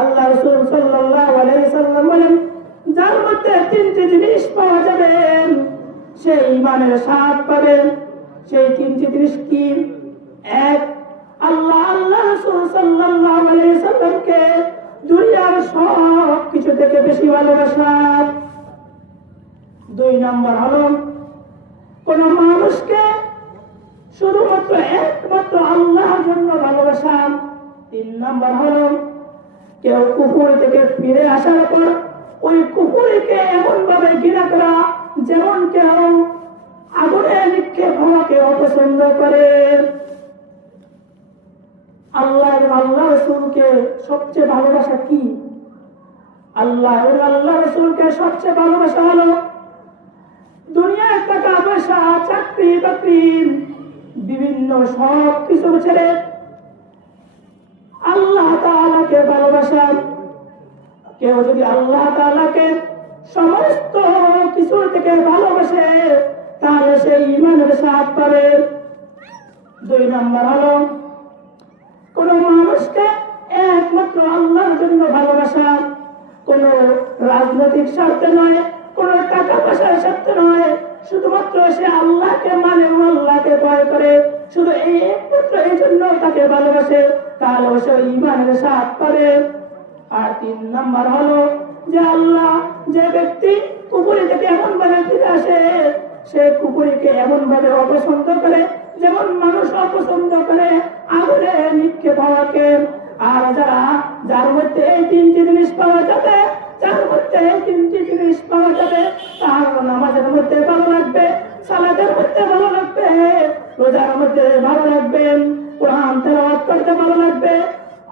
আল্লাহ রাসূল সাল্লাল্লাহু আলাইহি সাল্লাম বলেন, যার মধ্যে তিনটি জিনিস পাওয়া যাবে সে ঈমানের স্বাদ পাবে। সেই তিনটি জিনিস কি? এক, আল্লাহ রাসূল সাল্লাল্লাহু আলাইহি সাল্লামকে দুনিয়ার সব কিছু থেকে বেশি ভালোবাসা। দুই নম্বর হলো কোন মানুষকে শুধুমাত্র একমাত্র আল্লাহর জন্য ভালোবাসা। তিন নম্বর হলো কেউ কুফর থেকে ফিরে আসার পর ওই কুফরকে এমন ভাবে ঘৃণা করা যেমন কেউ আগুনে নিক্ষেপ হওয়াকে অপছন্দ করে। আল্লাহ এবং আল্লাহ রাসূলকে সবচেয়ে ভালোবাসা কি? আল্লাহ এবং আল্লাহ রাসূলকে সবচেয়ে ভালোবাসা হলো দুনিয়ার টাকা পয়সা, চাকরি বাকরি, বিভিন্ন সব কিছু ছেড়ে আল্লাহ তাআলাকে ভালোবাসা। কেউ যদি আল্লাহ তাআলাকে সমস্ত কিছু থেকে ভালোবাসে তাহলে সে ঈমানের স্বাদ পাবে। দুই নম্বর হলো কোন মানুষকে একমাত্র আল্লাহর জন্য ভালোবাসা, কোন রাজনৈতিক স্বার্থে নয়, কোন টাকা পয়সার স্বার্থে নয়, শুধুমাত্র সে আল্লাহকে মানে এবং আল্লাহকে ভয় করে, শুধু একমাত্র এই জন্য তাকে ভালোবাসে, তাহলে সে ঈমানের স্বাদ পাবে। আর তিন নম্বর হলো যে আল্লাহ যে ব্যক্তি কুফরি থেকে এমন ভাবে ফিরে আসে সে কুফরিকে এমন ভাবে অপছন্দ করে যেমন মানুষ অপছন্দ করে আগুনে নিক্ষেপ হওয়াকে। আর যার মধ্যে এই তিনটি জিনিস পাওয়া যাবে, যার মধ্যে এই তিনটি জিনিস পাওয়া যাবে তার নামাজের মধ্যে ভালো লাগবে, সালাতের মধ্যে ভালো লাগবে, রোজার মধ্যে ভালো লাগবে, কোরআন তেলাওয়াত করতে ভালো লাগবে,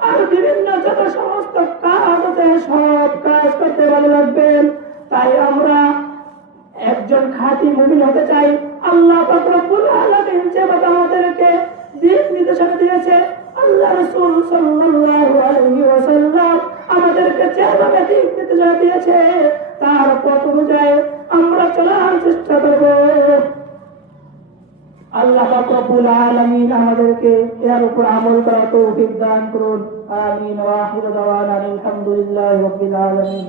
আর বিভিন্ন যত সমস্ত কাজ আছে সব কাজ করতে ভালো লাগবে। তাই আমরা একজন খাঁটি মুমিন হতে চাই। আল্লাহ পাক রব্বুল আলামিন যেভাবে আমাদেরকে দিক নির্দেশনা দিয়েছে, আল্লাহ রাসূল সাল্লাল্লাহু আলাইহি ওয়াসাল্লাম আমাদেরকে যেভাবে দিক নির্দেশনা দিয়েছে তার পথ অনুযায়ী আমরা চলার চেষ্টা করব। আল্লাহ পাক রব্বুল আলামিন আমাদেরকে এর উপর আমল করার তৌফিক দান করুন। আমিন। ওয়া আখিরু দাওয়ানা আলহামদুলিল্লাহি রাব্বিল আলামিন।